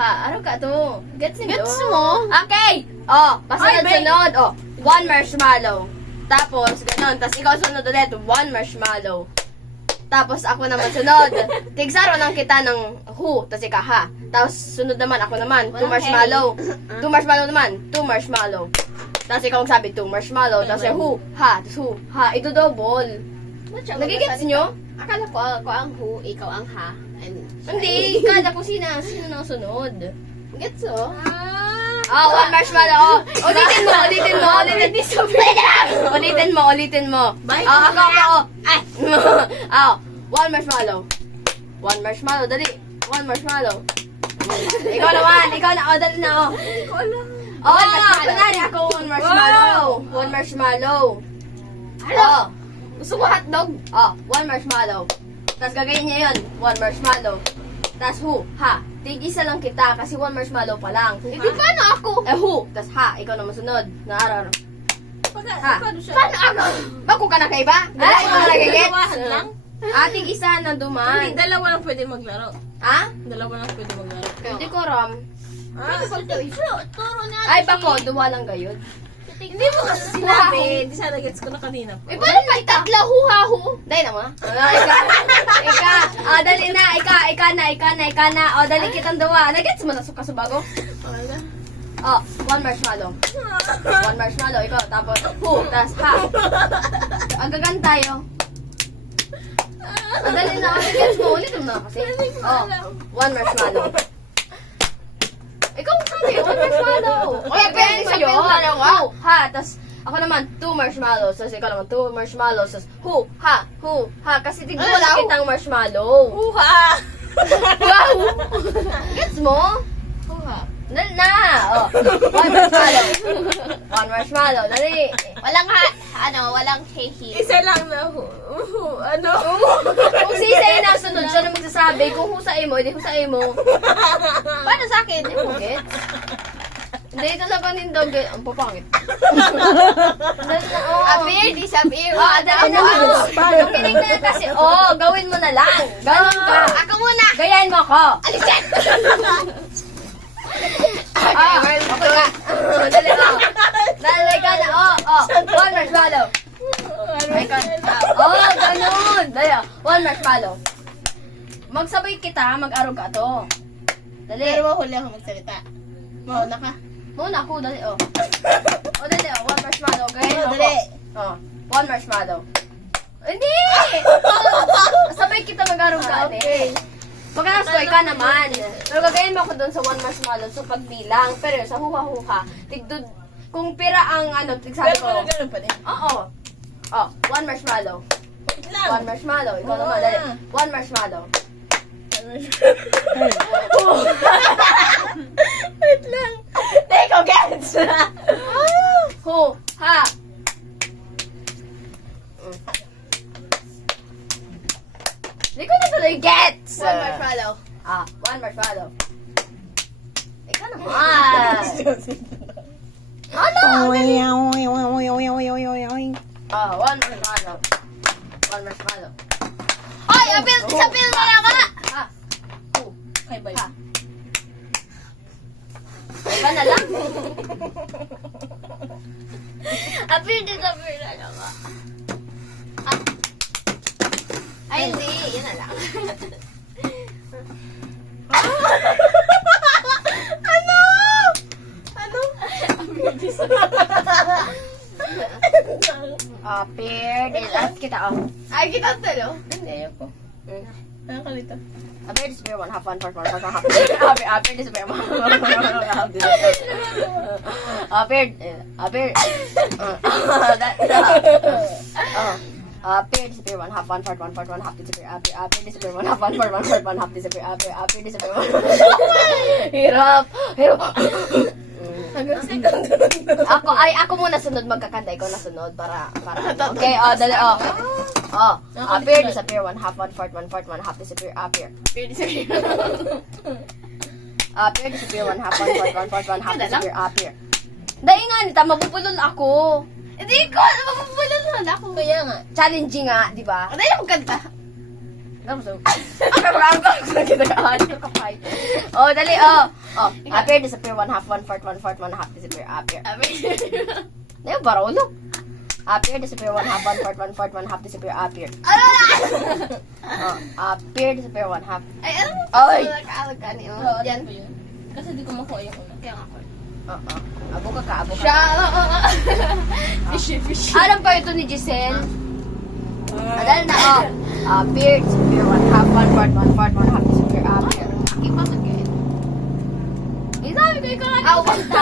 Ha, ano ka to? Gets mo? Okay! Oh, pasunod-sunod. Oh, 1 marshmallow. Tapos, ganun. Tapos ikaw sunod ulit, 1 marshmallow. Tapos ako naman sunod. Tigsaro lang kita ng who, tapos ikaw ha. Tapos sunod naman, ako naman, 2 marshmallow. 2 marshmallow naman, 2 marshmallow. Tapos ikaw magsabi, 2 marshmallow. Tapos who, ha, tapos who, ha. Ito double. Nagigets nyo? Akala ko ako ang who, ikaw ang ha. Hindi, kada ko sino nang sunod. Gets mo? Oh, 1 marshmallow. Oh. Ulitin mo. Ulitin mo. Oh, ako. Ay. Oh, 1 marshmallow. 1 marshmallow, dali. 1 marshmallow. Ikaw na. Oh, dali na, oh. Oh, kunwari ako 1 marshmallow. 1 marshmallow. Oh. Gusto ko hotdog. Oh, 1 marshmallow. Tapos gagawin niya yun. 1 marshmallow. Tapos who, ha. Tig-isa lang kita kasi 1 marshmallow pa lang. Hindi, paano ako? Who. Tapos ha, ikaw naman sunod. Ha. Paano ako? Bago ka na kaiba? Ay, mga nagigets. Dalawahan lang? Ating isa na Hindi, duman. dalawa lang pwede maglaro. Ha? Dalawa lang pwede maglaro. Hindi ko ram. Turo na. Ay, bako, duwa lang gayud. Hindi mo kasi sinabi. Hindi sana gets ko na kanina pa. Paano may tatla hu-ha-hu? Dahil naman. Dali na. Ika na. O, dali kitang duwa. Nagets mo na suka sa bago? Wala. Oh, 1 marshmallow. 1 marshmallow, ikaw. Tapos, who, tas ha. Agagan tayo. Dali na. Nagets mo. Ulit mo na kasi. Oh, 1 marshmallow. Ikaw sabi, 1 marshmallow. Oy, pwede sa dalawa. Who, ha, tas ako naman, 2 marshmallows. Tapos ikaw naman, 2 marshmallows. Tapos who, ha. Kasi tignan kitang marshmallow. Uha! Wow! Gets mo? Uha. Dali na. Oh, 1 marshmallow. 1 marshmallow. Dali. Walang hehi. Isa lang na ano? Kung si Isay na sunod, siya na magsasabi. Kung husain mo, hindi husain mo. Paano sa akin? Hindi mo gets. Hindi talaga nindog. Ang papangit. Dali na, oh. Appear, disappear. Oh, dali na. Yung kinig na kasi, oh, gawin mo na lang. Ganon ka. Ako muna. Gayan mo ko. Alisan! Okay ka. Dali na. Dali ka na. Oh. 1 marshmallow. Oh, ganun. Dali, 1 marshmallow. Magsabay kita, mag-arog ka to. Dali. Pero mahuli ako magsalita. Mauna ka. Muna ako, dali, oh. Oh, dali, 1 marshmallow. Gayan mo ko. Dali. Oh, 1 marshmallow. Hindi! Sabay kita mag-arog ka, Okay. Pagkatapos ko, ikaw naman. Pero gagayin mo ako doon sa 1 marshmallow sa pagbilang. Pero sa huha-huha, tigdud, kung pira ang ano, tigsabi ko. Pero ganun pa din. Oo. Oh, 1 marshmallow. 1 marshmallow. Ikaw naman, dali. 1 marshmallow. Wait lang. Hindi ko gets. Hu, ha. Hindi ko na tuloy gets. 1 marshmallow. 1 marshmallow. Ikaw naman. Ano? 1 marshmallow. 1 marshmallow. Ay, apil mo lang ka na. Ha. Hu, Ay, bye. ha. Iba na lang. Apil lang ka. Ay, hindi. Yan na lang. Ano? Pair. Lahat kita, oh. Ay, kita talo. Hindi, ayoko. Ano ka dito? Pair, disappear 1, half 1, part 1, part 1, half. Pair, disappear 1, half. Pair. Pair, disappear 1, half 1, part 1, part 1, half, disappear. Pair, disappear 1, half 1, part 1, part 1, half, disappear. Pair, disappear 1. Hirap. Hanggang second. Ako muna sunod magkakanta, ikaw na sunod para okay, dali, appear, disappear, 1, half, 1, part 1, half, disappear, appear. Appear, disappear. Appear, disappear, 1, half, 1, part 1, half, disappear, appear. Dahil nga, nita, mabubulol ako. Hindi ko, mapapulol na ako. Kaya nga. Challenging nga, di ba? Ano yung kanta? Oh, dali, Oh, appear, disappear, one half, one fourth, one half, disappear, appear. Ano yung barolo? Appear, disappear, one half, one fourth, one half, disappear, appear. Ano na? Oh, appear, disappear, one half. Ay, alam mo. Oy! Nag-aalag ka niyo. Oo, Yan. Kasi di ko makuha yung una. Kaya nga ako. Oo. Abo ka, abo ka. Siya. Fishy. Alam pa ito ni Giselle. Adal na, oh. Appear, disappear, one half, one fourth, one half, disappear, appear. Bakit kayo? Eh, sabi ko ikaw nga. Aw, basta.